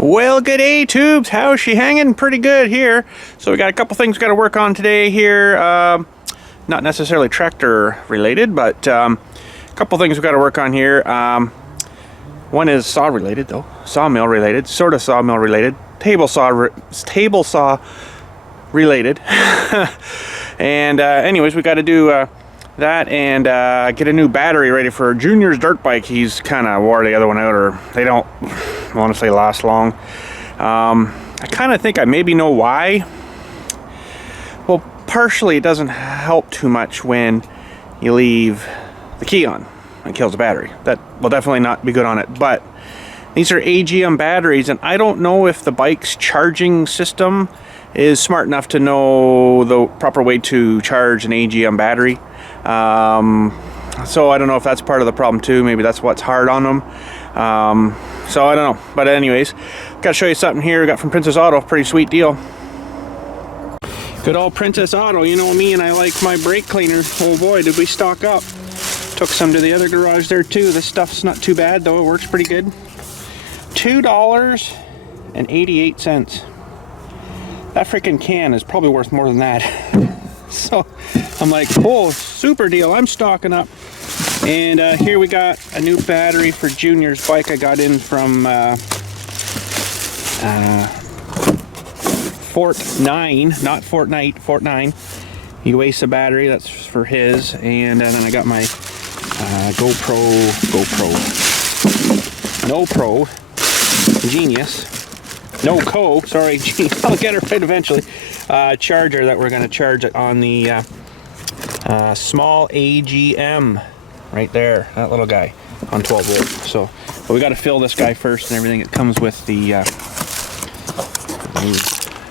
Well, good day, tubes. How's she hanging? Pretty good here. So we got a couple things we got to work on today here. Not necessarily tractor related, but a couple things we got to work on here. One is saw related, though. Sawmill related, sort of sawmill related. Table saw related. And anyways, we got to do that and get a new battery ready for Junior's dirt bike. He's kind of wore the other one out, or they don't honestly last long. I kind of think I maybe know why. Well, partially it doesn't help too much when you leave the key on. It kills the battery. That will definitely not be good on it. But these are AGM batteries, and I don't know if the bike's charging system is smart enough to know the proper way to charge an AGM battery. So I don't know if that's part of the problem too. Maybe that's what's hard on them. So I don't know. But anyways, gotta show you something here we got from Princess Auto. Pretty sweet deal. Good old Princess Auto. You know me, and I like my brake cleaner. Oh boy, did we stock up. Took some to the other garage there too. This stuff's not too bad though. It works pretty good. $2.88. That freaking can is probably worth more than that. So I'm like, oh, super deal. I'm stocking up. And here we got a new battery for Junior's bike. I got in from Fort 9, not Fortnite, Fort 9. He wastes a battery, that's for his. And then I got my I'll get her right eventually. Charger that we're going to charge it on the small AGM right there, that little guy on 12 volts. So, but we got to fill this guy first and everything. It comes with the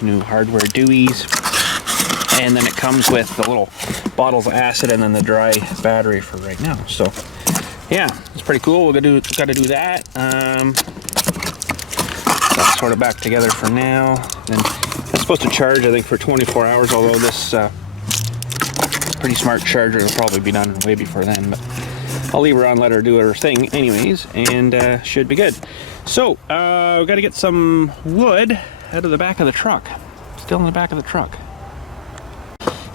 new hardware Deweys, and then it comes with the little bottles of acid and then the dry battery for right now. So yeah, it's pretty cool. We're gonna got to do that. That's sort of back together for now. And it's supposed to charge, I think, for 24 hours, although this pretty smart charger will probably be done way before then, but I'll leave her on, let her do her thing anyways, and should be good. So we got to get some wood out of the back of the truck. Still in the back of the truck.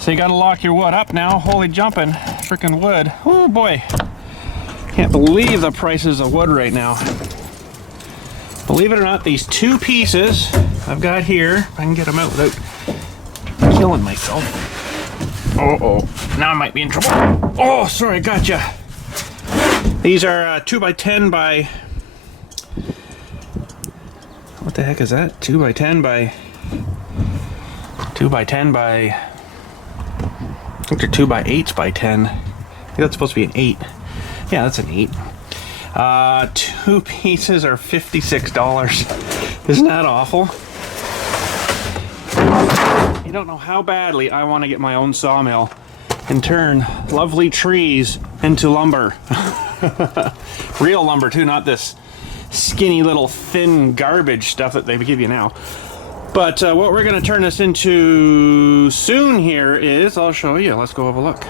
So you got to lock your wood up now. Holy jumping, freaking wood. Oh boy, can't believe the prices of wood right now. Believe it or not, these two pieces I've got here, if I can get them out without killing myself. Uh-oh, now I might be in trouble. Oh, sorry, gotcha. These are 2x10 by... What the heck is that? 2x10 by... 2x10 by... I think they're 2x8s by 10. I think that's supposed to be an 8. Yeah, that's an 8. Two pieces are $56. Isn't that awful? You don't know how badly I want to get my own sawmill and turn lovely trees into lumber. Real lumber too, not this skinny little thin garbage stuff that they give you now. But what we're going to turn this into soon here is, I'll show you. Let's go have a look.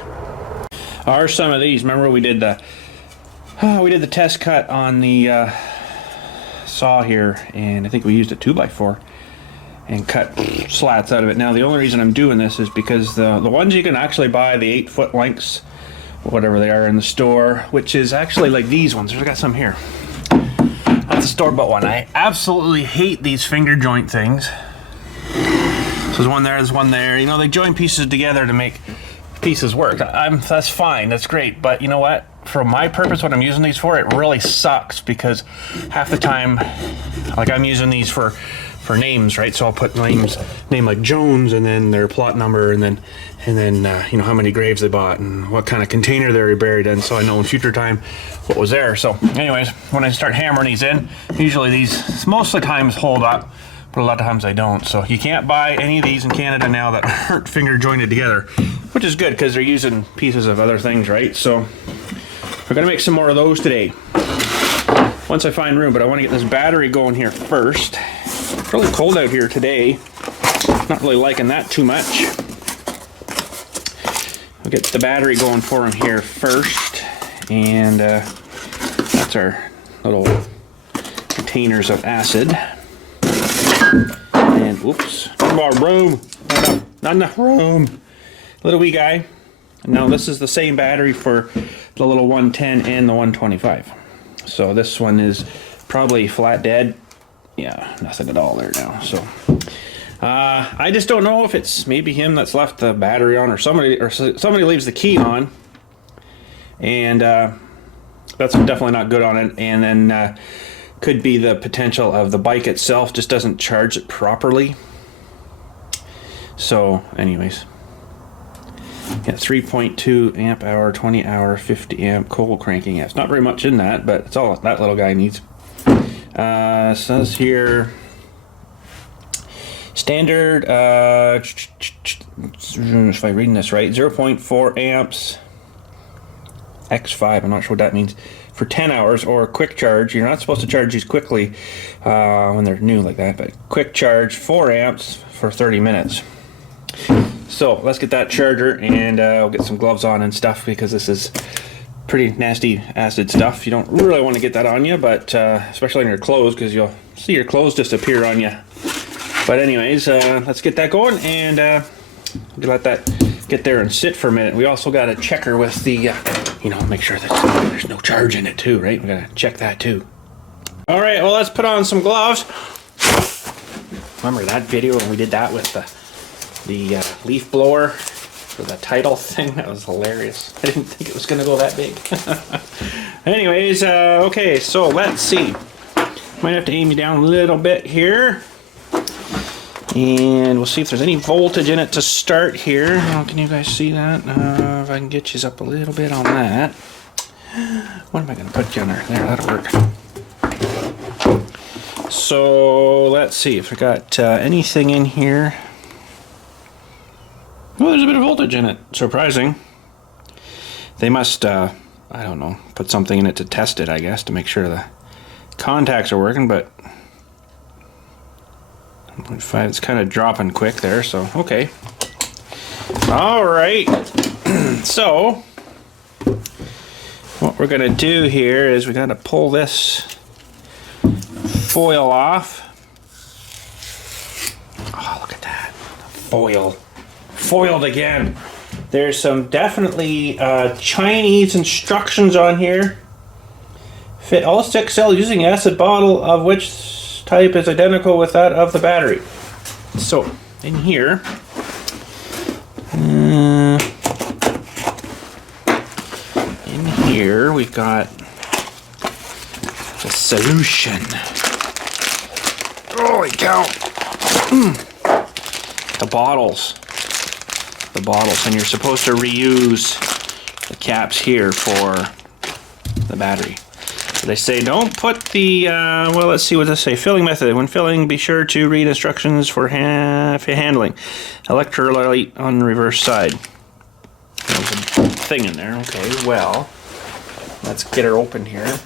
Are some of these? Remember we did the test cut on the saw here, and I think we used a 2x4 and cut slats out of it. Now the only reason I'm doing this is because the ones you can actually buy, the 8-foot lengths, whatever they are in the store, which is actually like these ones. I've got some here. That's a store-bought one. I absolutely hate these finger joint things. So there's one there. You know, they join pieces together to make pieces work. That's fine, that's great, but you know what? For my purpose, what I'm using these for, it really sucks, because half the time, like, I'm using these for names, right? So I'll put name like Jones, and then their plot number, and then you know, how many graves they bought and what kind of container they were buried in, so I know in future time what was there. So anyways, when I start hammering these in, usually these most of the times hold up, but a lot of times I don't. So you can't buy any of these in Canada now that aren't finger jointed together, which is good because they're using pieces of other things, right? So we're gonna make some more of those today once I find room, but I want to get this battery going here first. It's really cold out here today. Not really liking that too much. We'll get the battery going for him here first, and that's our little containers of acid. And oops, not more room. Not enough room. Little wee guy. Now this is the same battery for the little 110 and the 125. So this one is probably flat dead. Yeah, nothing at all there now. So I just don't know if it's maybe him that's left the battery on, or somebody leaves the key on, and that's definitely not good on it. And then could be the potential of the bike itself just doesn't charge it properly. So anyways, yeah, 3.2 amp hour, 20 hour, 50 amp cold cranking. Yeah, it's not very much in that, but it's all that little guy needs. Says here standard, if I'm reading this right, 0.4 amps X5. I'm not sure what that means, for 10 hours, or quick charge. You're not supposed to charge these quickly when they're new like that, but quick charge 4 amps for 30 minutes. So let's get that charger, and I'll get some gloves on and stuff, because this is pretty nasty acid stuff. You don't really want to get that on you, but especially on your clothes, because you'll see your clothes disappear on you. But anyways, let's get that going, and let that get there and sit for a minute. We also got to check her with the, you know, make sure that there's no charge in it too, right? We got to check that too. All right, well, let's put on some gloves. Remember that video when we did that with the leaf blower for the title thing? That was hilarious. I didn't think it was gonna go that big. Anyways, okay, so let's see. Might have to aim you down a little bit here, and we'll see if there's any voltage in it to start here. Oh, can you guys see that? If I can get you up a little bit on that. What am I gonna put you under? There, that'll work. So let's see if we got anything in here. Well, there's a bit of voltage in it. Surprising. They must, I don't know, put something in it to test it, I guess, to make sure the contacts are working, but 1.5, it's kind of dropping quick there, so okay. All right. So what we're going to do here is we got to pull this foil off. Oh, look at that. Foil. Foiled again. There's some definitely Chinese instructions on here. Fit all stick cells using acid bottle of which type is identical with that of the battery. So in here, we've got the solution. Holy cow! The bottles, and you're supposed to reuse the caps here for the battery. So they say don't put the, well, let's see what they say. Filling method. When filling, be sure to read instructions for handling. Electrolyte on the reverse side. There's a thing in there. Okay, well, let's get her open here.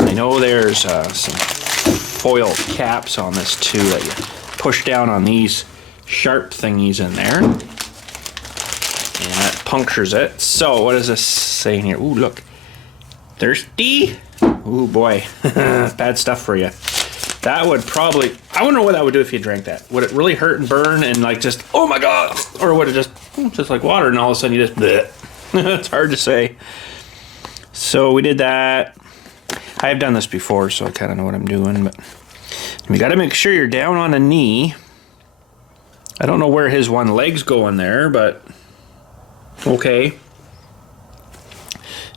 I know there's some foil caps on this too that you push down on these sharp thingies in there, and that punctures it. So what does this say here? Ooh, look, thirsty. Ooh boy, bad stuff for you. That would probably, I wonder what that would do if you drank that. Would it really hurt and burn and like just, oh my god, or would it just like water and all of a sudden you just bleh. It's hard to say. So we did that. I've done this before, so I kind of know what I'm doing, but you got to make sure you're down on a knee. I don't know where his one leg's going there, but okay.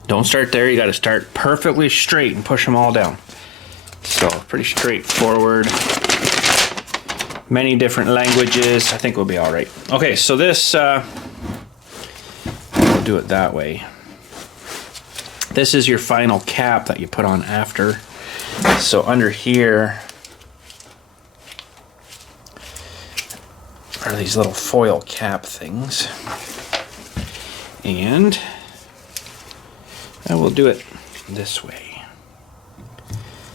Don't start there. You got to start perfectly straight and push them all down. So pretty straightforward. Many different languages. I think we'll be all right. Okay, so this, we'll do it that way. This is your final cap that you put on after. So under here are these little foil cap things. And I will do it this way.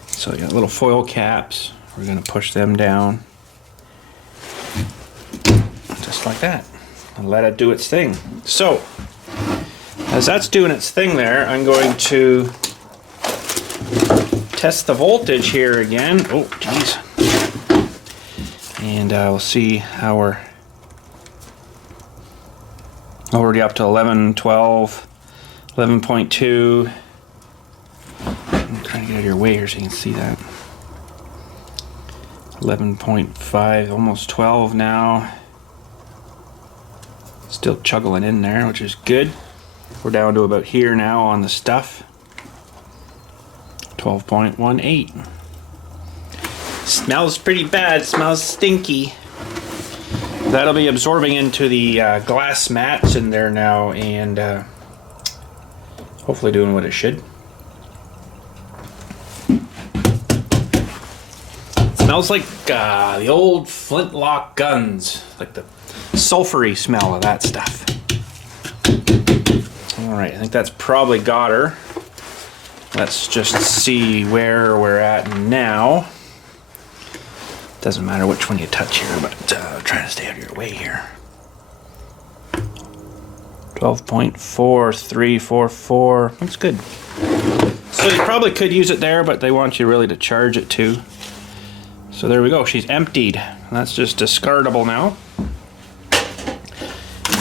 So you got little foil caps. We're going to push them down. Just like that. And let it do its thing. So as that's doing its thing there, I'm going to test the voltage here again. Oh, jeez. And we'll see how we're already up to 11, 12, 11.2. I'm trying to get out of your way here so you can see that. 11.5, almost 12 now. Still chuggling in there, which is good. We're down to about here now on the stuff. 12.18. Smells pretty bad, smells stinky. That'll be absorbing into the glass mats in there now, and hopefully doing what it should. Smells like the old flintlock guns, like the sulfury smell of that stuff. Alright, I think that's probably got her. Let's just see where we're at now. Doesn't matter which one you touch here, but try to stay out of your way here. 12.4344. That's good. So you probably could use it there, but they want you really to charge it too. So there we go. She's emptied. That's just discardable now.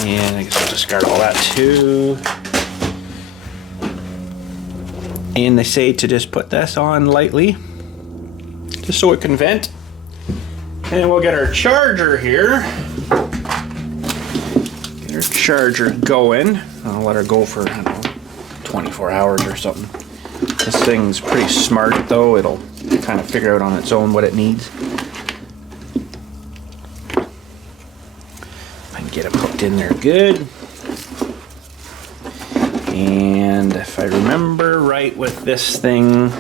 And I guess I'll discard all that too. And they say to just put this on lightly, just so it can vent. And we'll get our charger here. Get our charger going. I'll let her go for, I don't know, 24 hours or something. This thing's pretty smart though. It'll kind of figure out on its own what it needs. I can get it hooked in there good. And if I remember right with this thing,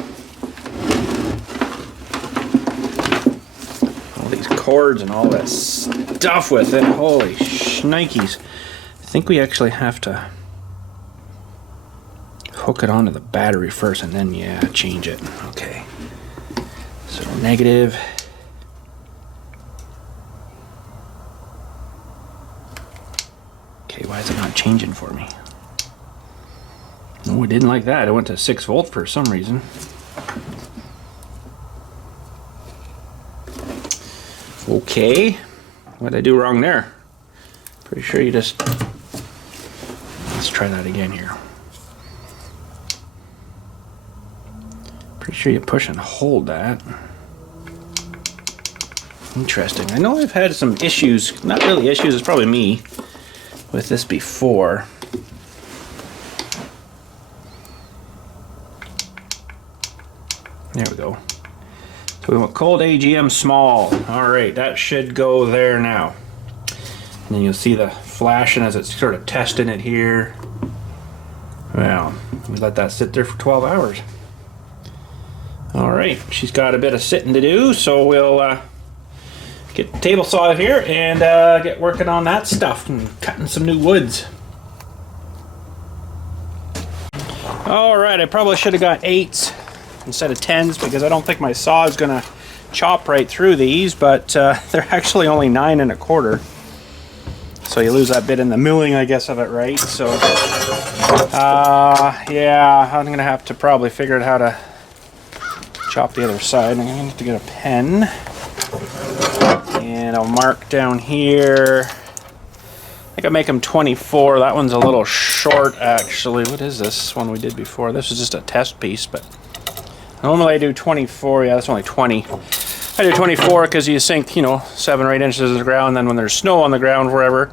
all these cords and all that stuff with it, holy shnikes. I think we actually have to hook it onto the battery first and then, yeah, change it. Okay. So negative. Okay, why is it not changing for me? No, it didn't like that. It went to 6 volt for some reason. Okay. What did I do wrong there? Pretty sure you just... Let's try that again here. Pretty sure you push and hold that. Interesting. I know I've had some issues, not really issues, it's probably me, with this before. There we go. So we want cold AGM small. Alright, that should go there now. And then you'll see the flashing as it's sort of testing it here. Well, we let that sit there for 12 hours. Alright, she's got a bit of sitting to do, so we'll get the table saw out here and get working on that stuff and cutting some new woods. Alright, I probably should have got 8s instead of 10s because I don't think my saw is going to chop right through these, but they're actually only 9 1/4. So you lose that bit in the milling, I guess, of it, right? So, yeah, I'm going to have to probably figure out how to chop the other side. I'm going to have to get a pen. And I'll mark down here. I think I'll make them 24. That one's a little short, actually. What is this one we did before? This is just a test piece, but normally I do 24. Yeah, that's only 20. I do 24 because you sink, you know, 7 or 8 inches of the ground. Then when there's snow on the ground, wherever,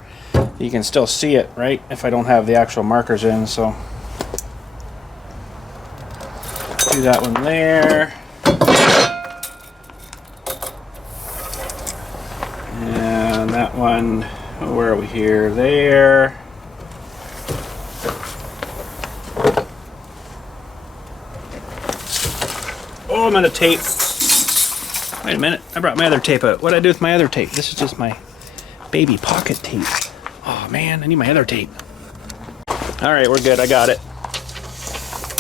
you can still see it, right? If I don't have the actual markers in, so do that one there. And that one, where are we here? There. Oh, I'm out of tape. Wait a minute, I brought my other tape out. What did I do with my other tape? This is just my baby pocket tape. Oh man, I need my other tape. Alright, we're good, I got it.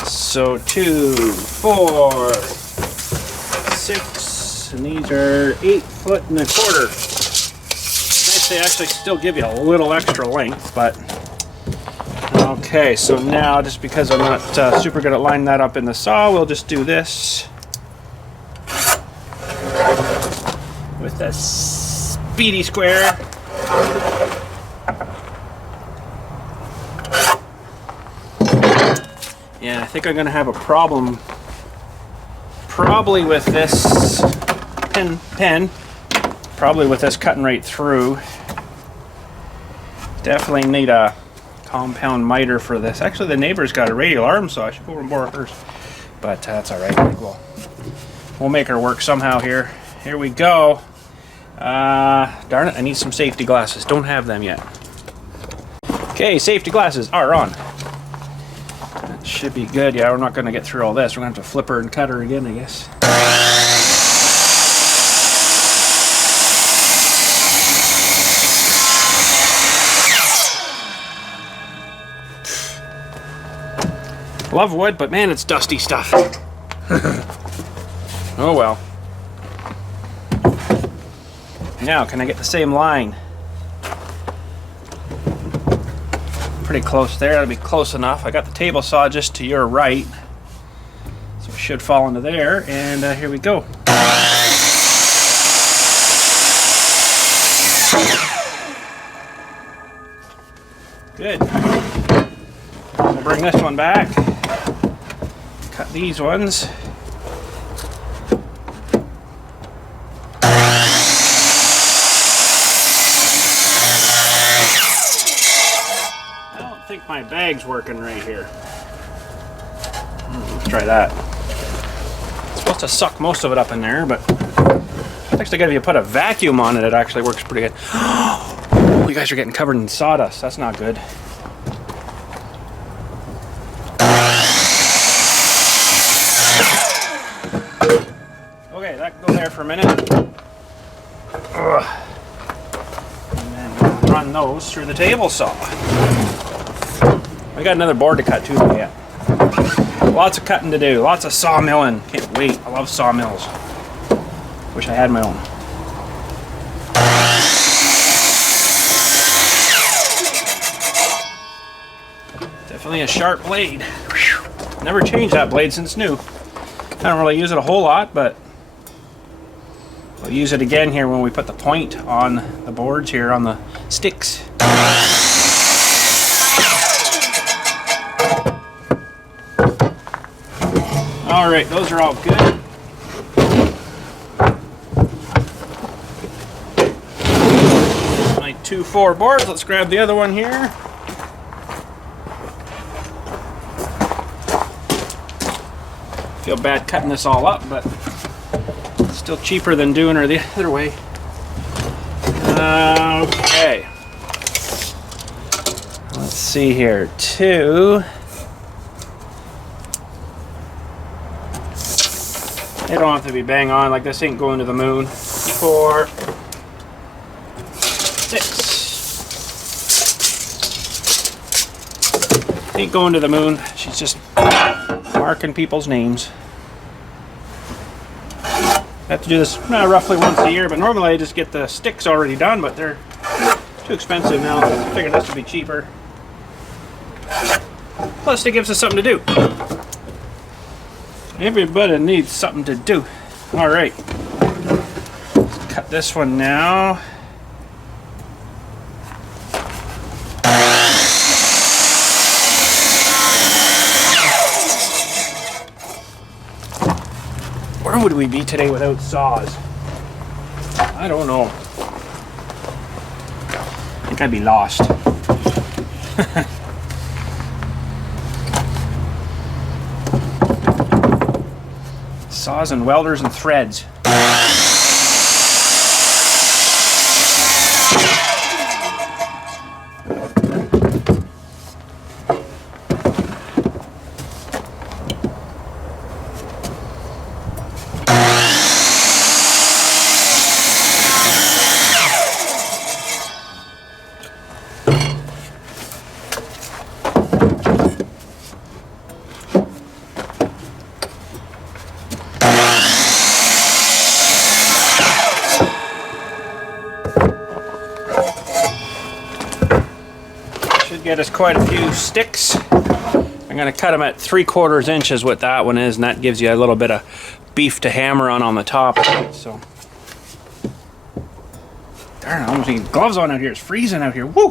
So 2, 4, 6, and these are 8 1/4. Nice, they actually still give you a little extra length, but okay, so now just because I'm not super good at lining that up in the saw, we'll just do this. with a speedy square. Yeah, I think I'm gonna have a problem probably with this pen, probably with this cutting right through. Definitely need a compound miter for this. Actually, the neighbor's got a radial arm saw. I should go over and borrow hers, but that's all right. I think we'll make her work somehow here. Here we go. Darn it, I need some safety glasses. Don't have them yet. Okay, safety glasses are on. That should be good. Yeah, we're not going to get through all this. We're going to have to flip her and cut her again, I guess. Love wood, but man, it's dusty stuff. Oh well. Now, can I get the same line? Pretty close there. That'll be close enough. I got the table saw just to your right, so it should fall into there. And here we go. Good. We'll bring this one back. Cut these ones. I don't think my bag's working right here. Let's try that. It's supposed to suck most of it up in there, but it's actually good if you put a vacuum on it. It actually works pretty good. Oh, you guys are getting covered in sawdust. That's not good. Okay, that can go there for a minute. Ugh. And then we'll run those through the table saw. We got another board to cut too, yeah. Lots of cutting to do, lots of sawmilling. Can't wait, I love sawmills. Wish I had my own. Definitely a sharp blade. Whew. Never changed that blade since new. I don't really use it a whole lot, but we'll use it again here when we put the point on the boards here on the sticks. All right, those are all good. My 2-4 boards. Let's grab the other one here. Feel bad cutting this all up, but it's still cheaper than doing her the other way. Okay. Let's see here. 2. They don't have to be bang on, like this ain't going to the moon. 4, 6. Ain't going to the moon. She's just marking people's names. I have to do this roughly once a year, but normally I just get the sticks already done, but they're too expensive now. I figured this would be cheaper. Plus, it gives us something to do. Everybody needs something to do. All right. Let's cut this one now. Where would we be today without saws? I don't know. I think I'd be lost. Saws and welders and threads. Get us quite a few sticks. I'm going to cut them at 3/4 inches what that one is, and that gives you a little bit of beef to hammer on the top. So Darn, I almost need gloves on out here. It's freezing out here. Woo!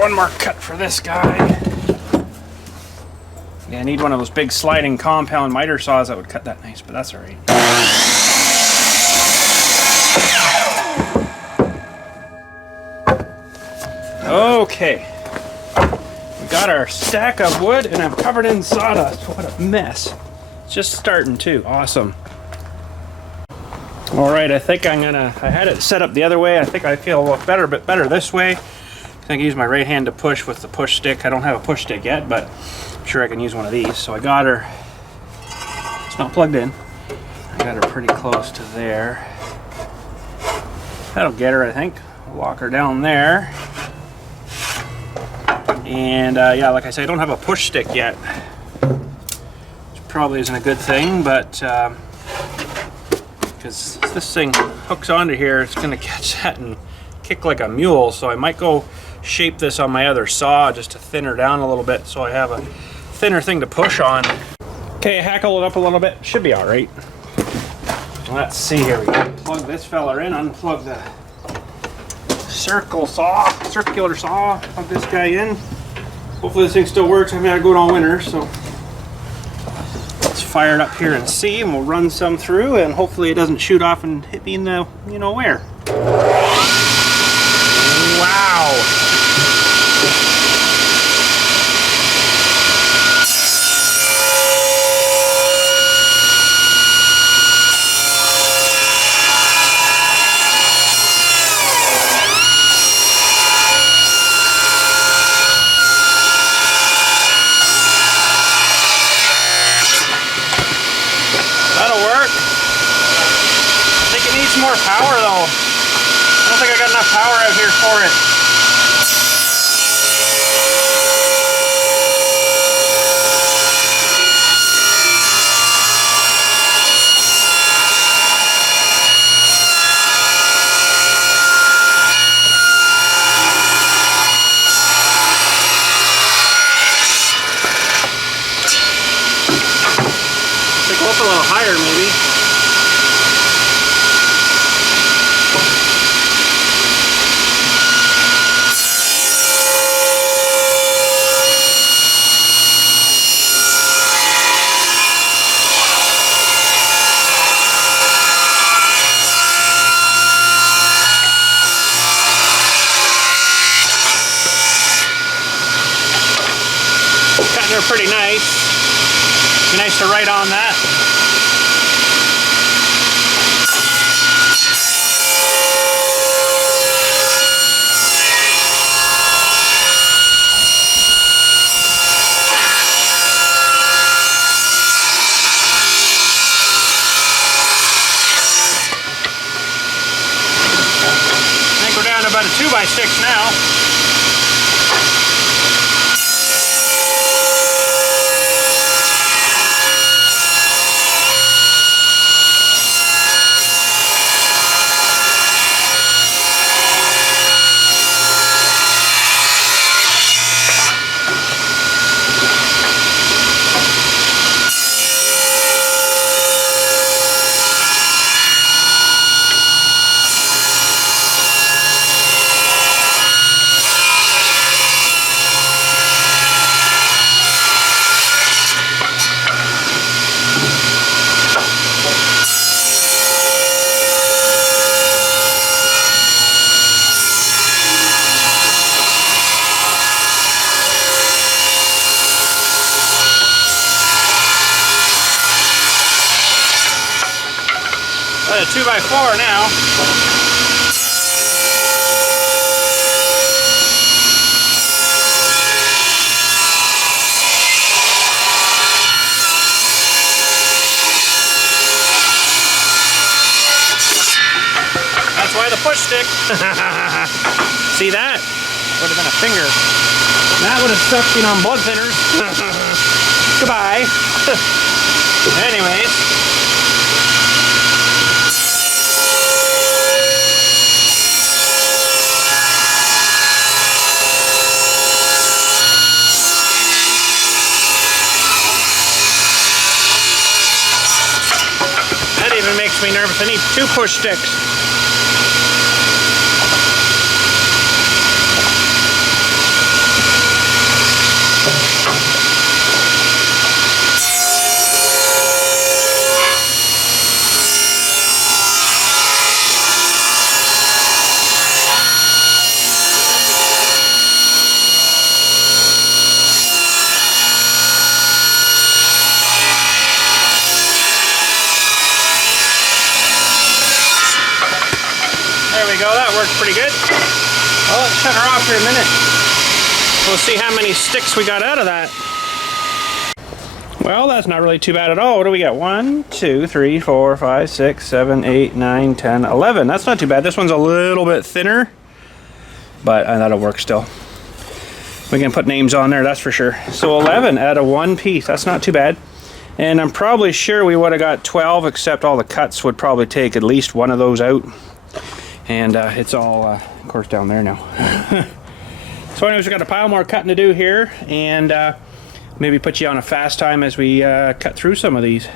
One more cut for this guy. Yeah, I need one of those big sliding compound miter saws that would cut that nice, but that's all right. Okay. We got our stack of wood and I'm covered in sawdust. What a mess. It's just starting too. Awesome. All right, I think I had it set up the other way. I think I feel a bit better this way. I can use my right hand to push with the push stick. I don't have a push stick yet, but I'm sure I can use one of these. So I got her, it's not plugged in. I got her pretty close to there. That'll get her, I think. Lock her down there. And yeah, like I say, I don't have a push stick yet. Which probably isn't a good thing, but because this thing hooks onto here, it's gonna catch that and kick like a mule. So I might go shape this on my other saw just to thin her down a little bit so I have a thinner thing to push on. Okay, hackle it up a little bit. Should be all right. Let's see here. We gotta plug this fella in, unplug the circular saw, plug this guy in. Hopefully this thing still works. I mean, I go all winter, so let's fire it up here and see, and we'll run some through, and hopefully it doesn't shoot off and hit me in the, you know where. Wow. More power though. I don't think I got enough power out here for it. Go up a little higher maybe. They're pretty nice. Be nice to write on that. I think we're down to about a 2x6 now. A 2x4 now. That's why the push stick. See that? Would have been a finger. That would have stuck on blood thinners. Goodbye. Anyways. makes me nervous. I need 2 push sticks. Go, that worked pretty good. Well, let's shut her off here a minute. We'll see how many sticks we got out of that. Well, that's not really too bad at all. What do we got? 1, 2, 3, 4, 5, 6, 7, 8, 9, 10, 11. That's not too bad. This one's a little bit thinner, but that'll work still. We can put names on there, that's for sure. So 11 out of 1 piece. That's not too bad. And I'm probably sure we would have got 12, except all the cuts would probably take at least one of those out. And it's all, of course, down there now. So anyways, we've got a pile more cutting to do here, and maybe put you on a fast time as we cut through some of these.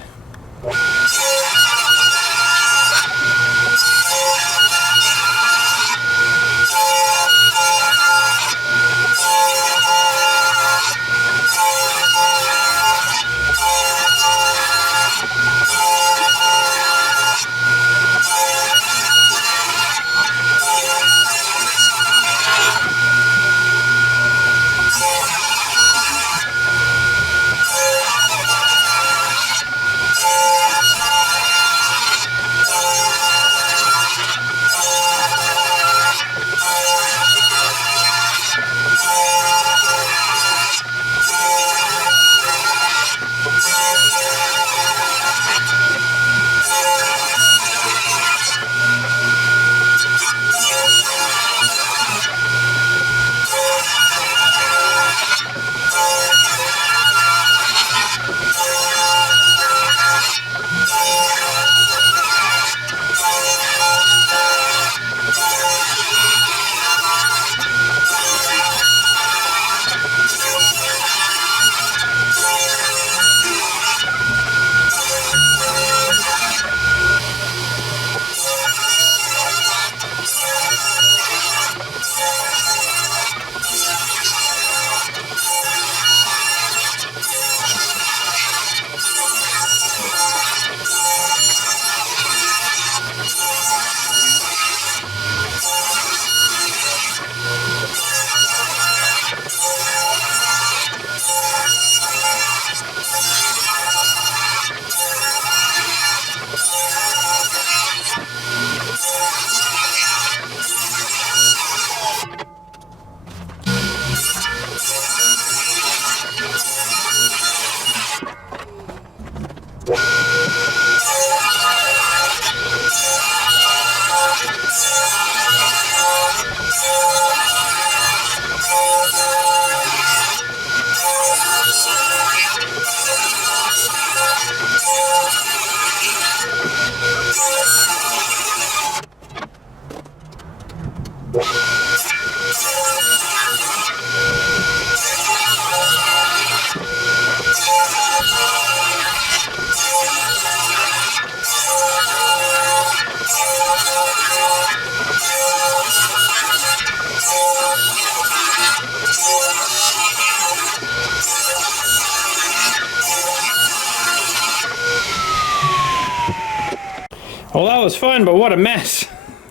Well, that was fun, but what a mess.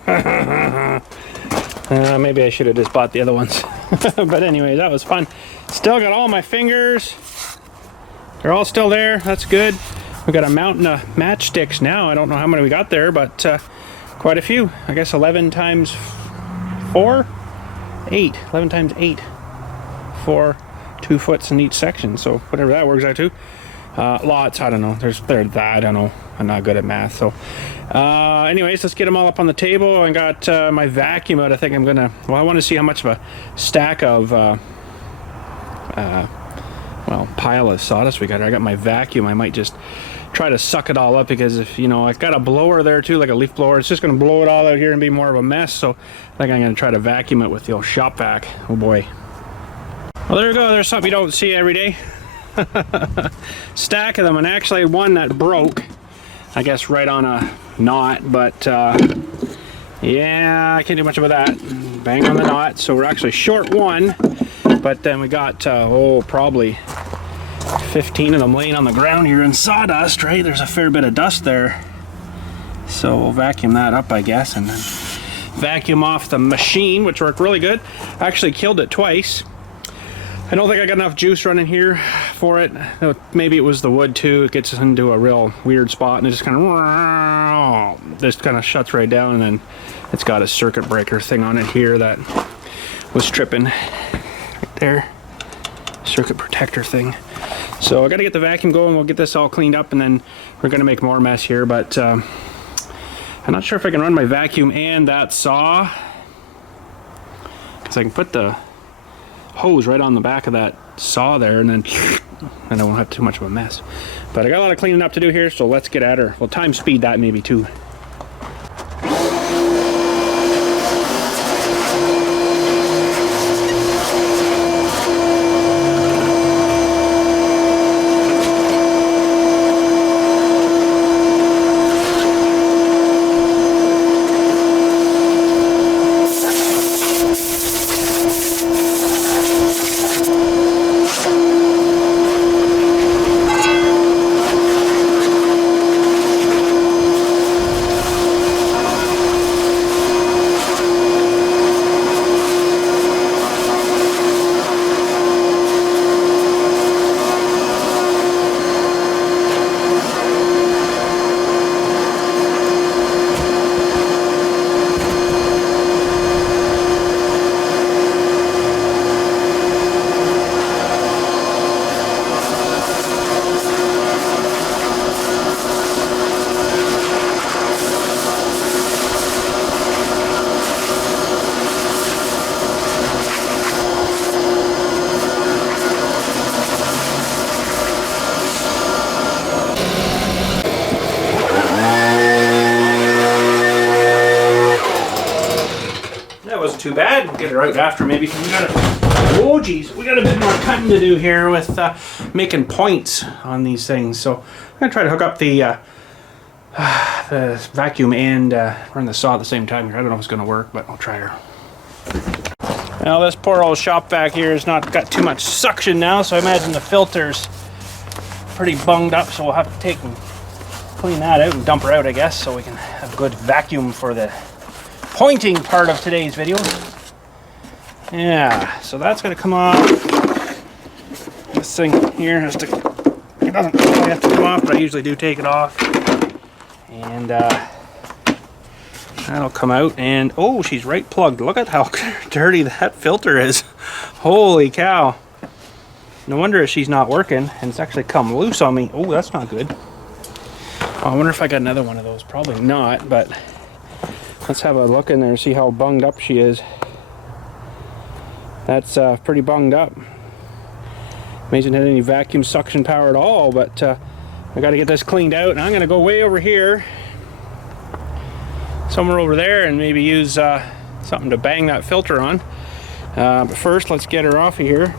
Maybe I should have just bought the other ones. But anyway, that was fun. Still got all my fingers. They're all still there. That's good. We got a mountain of matchsticks now. I don't know how many we got there, but quite a few. I guess 11 times 4? 8. 11 times 8. 4 2-foots in each section. So whatever that works out to. Lots, I don't know. I don't know. I'm not good at math. So anyways, let's get them all up on the table. I got my vacuum out. I think I'm gonna, well, I want to see how much of a stack of well, pile of sawdust we got here. I got my vacuum. I might just try to suck it all up, because if, you know, I've got a blower there too, like a leaf blower. It's just gonna blow it all out here and be more of a mess. So I think I'm gonna try to vacuum it with the old shop vac. Oh boy. Well, there you go. There's something you don't see every day. Stack of them, and actually one that broke. I guess right on a knot, but yeah, I can't do much about that. Bang on the knot, so we're actually short one, but then we got, oh, probably 15 of them laying on the ground here in sawdust, right? There's a fair bit of dust there. So we'll vacuum that up, I guess, and then vacuum off the machine, which worked really good. Actually killed it twice. I don't think I got enough juice running here for it. Maybe it was the wood too. It gets into a real weird spot and it just kind of shuts right down, and then it's got a circuit breaker thing on it here that was tripping right there. Circuit protector thing. So I got to get the vacuum going. We'll get this all cleaned up, and then we're going to make more mess here, but I'm not sure if I can run my vacuum and that saw, because I can put the hose right on the back of that saw there, and then I won't have too much of a mess. But I got a lot of cleaning up to do here, so let's get at her. We'll time speed that maybe too. Too bad. We'll get it right after maybe. We got oh geez, we got a bit more cutting to do here with making points on these things. So I'm gonna try to hook up the vacuum and run the saw at the same time here. I don't know if it's gonna work, but I'll try her. Now this poor old shop vac here has not got too much suction now, so I imagine the filter's pretty bunged up. So we'll have to take and clean that out and dump her out, I guess, so we can have good vacuum for the pointing part of today's video. Yeah, so that's gonna come off. This thing here has to, it doesn't really have to come off, but I usually do take it off. And that'll come out, and oh, she's right plugged. Look at how dirty that filter is. Holy cow. No wonder she's not working, and it's actually come loose on me. Oh, that's not good. Oh, I wonder if I got another one of those. Probably not, but let's have a look in there and see how bunged up she is. That's pretty bunged up. Amazing it had any vacuum suction power at all, but I got to get this cleaned out, and I'm going to go way over here, somewhere over there, and maybe use something to bang that filter on. But first, let's get her off of here.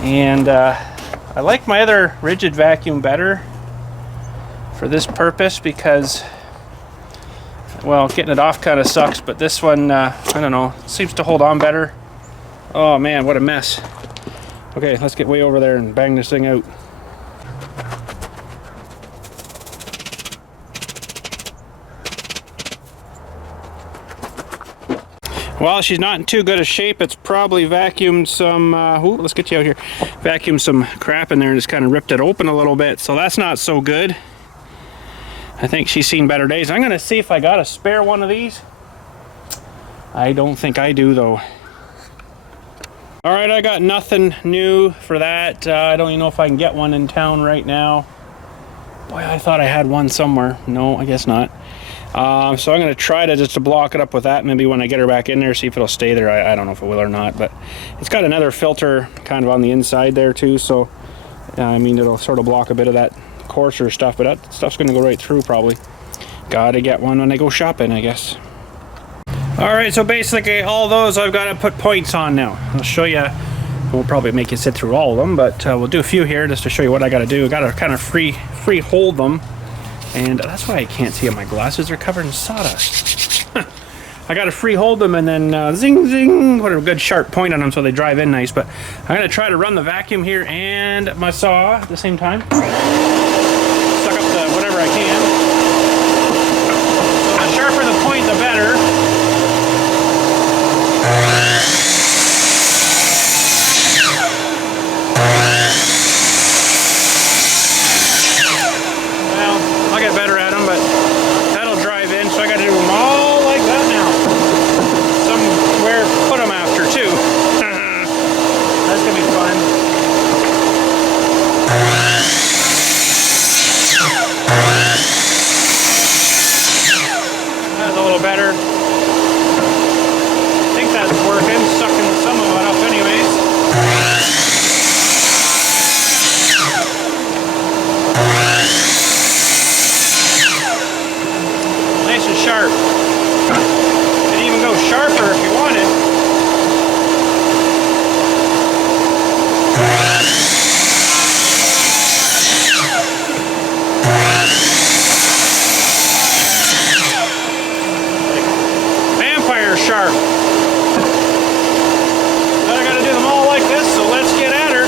And I like my other rigid vacuum better for this purpose because, well, getting it off kind of sucks, but this one, I don't know, seems to hold on better. Oh man, what a mess. Okay, let's get way over there and bang this thing out. Well, she's not in too good a shape. It's probably vacuumed some, let's get you out here. Vacuumed some crap in there and just kind of ripped it open a little bit, so that's not so good. I think she's seen better days. I'm gonna see if I got a spare one of these. I don't think I do though. All right, I got nothing new for that. I don't even know if I can get one in town right now. Boy, I thought I had one somewhere. No, I guess not. So I'm gonna try to just to block it up with that. Maybe when I get her back in there, see if it'll stay there. I don't know if it will or not, but it's got another filter kind of on the inside there too. So I mean, it'll sort of block a bit of that coarser stuff, but that stuff's gonna go right through probably. Gotta get one when I go shopping, I guess. All right, so basically all those I've got to put points on now. I'll show you We'll probably make you sit through all of them, but we'll do a few here just to show you what I got to do. I got to kind of free hold them, and that's why I can't see them. My glasses are covered in sawdust. I got to free hold them and then zing zing, put a good sharp point on them so they drive in nice. But I'm going to try to run the vacuum here and my saw at the same time. Suck up the whatever I can. So the sharper the point, the better. Well, I'll get better at them, but that'll drive in, so I got to do them all like that now. Somewhere put them after too. That's gonna be fun. That's a little better. I think that's working, sucking some of it up anyways. Nice and sharp. It'd even go sharper if you wanted. Vampire sharp. But I gotta do them all like this, so let's get at her.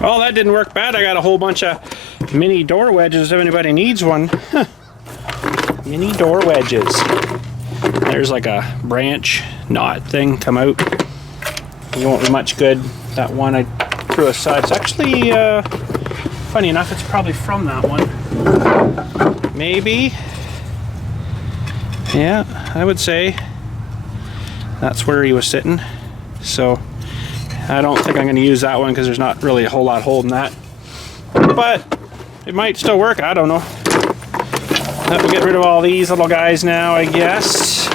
Well, that didn't work bad. I got a whole bunch of mini door wedges if anybody needs one. Mini door wedges. There's like a branch knot thing come out. It won't be much good. That one I threw aside. It's actually, funny enough, it's probably from that one. Maybe. Yeah, I would say that's where he was sitting. So I don't think I'm going to use that one because there's not really a whole lot holding that. But it might still work. I don't know. That will get rid of all these little guys now, I guess.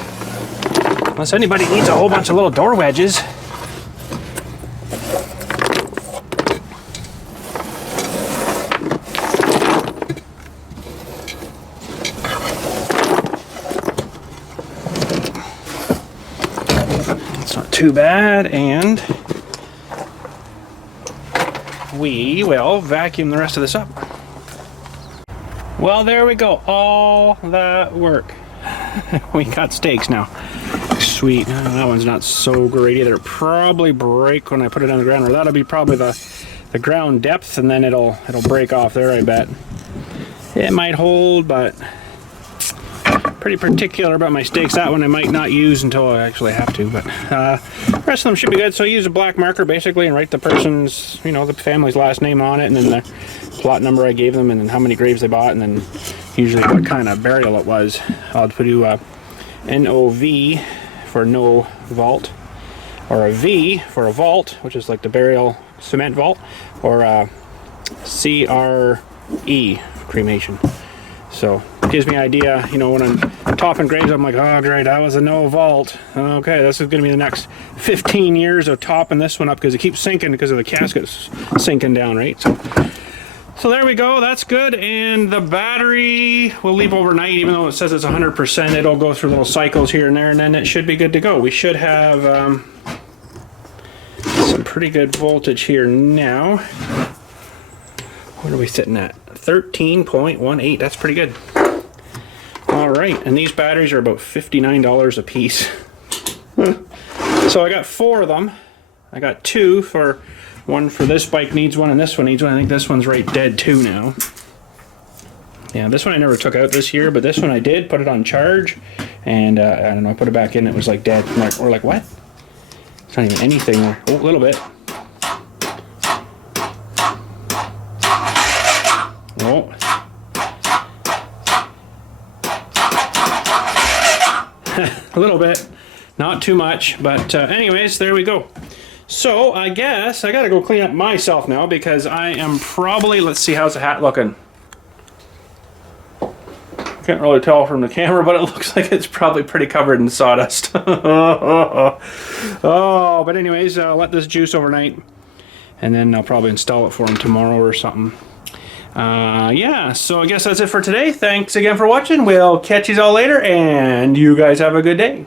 Unless anybody needs a whole bunch of little door wedges. It's not too bad, and we will vacuum the rest of this up. Well, there we go. All that work. We got steaks now. Sweet. That one's not so great either. It'll probably break when I put it on the ground, or that'll be probably the ground depth, and then it'll break off there, I bet. It might hold, but pretty particular about my steaks. That one I might not use until I actually have to, but the rest of them should be good. So I use a black marker basically and write the person's, you know, the family's last name on it, and then the plot number I gave them, and then how many graves they bought, and then usually what kind of burial it was. I'll do NOV for no vault. or a V for a vault, which is like the burial cement vault, or a CRE, cremation. So it gives me an idea, you know, when I'm topping graves, I'm like, oh great, that was a no vault. Okay, this is gonna be the next 15 years of topping this one up, because it keeps sinking because of the caskets sinking down, right? So there we go, that's good. And the battery will leave overnight, even though it says it's 100%, it'll go through little cycles here and there, and then it should be good to go. We should have some pretty good voltage here now. What are we sitting at? 13.18, that's pretty good. All right, and these batteries are about $59 a piece. So I got 4 of them. I got 2 for, one for this bike needs one and this one needs one. I think this one's right dead too now. Yeah, this one I never took out this year, but this one I did, put it on charge, and I don't know, I put it back in, it was like dead. We're like, what? It's not even anything there. Oh, a little bit. Oh. A little bit, not too much, but anyways, there we go. So I guess I gotta go clean up myself now, because I am probably, let's see, how's the hat looking? Can't really tell from the camera, but it looks like it's probably pretty covered in sawdust. Oh, but anyways, I'll let this juice overnight, and then I'll probably install it for him tomorrow or something. Yeah, so I guess that's it for today. Thanks again for watching. We'll catch you all later, and you guys have a good day.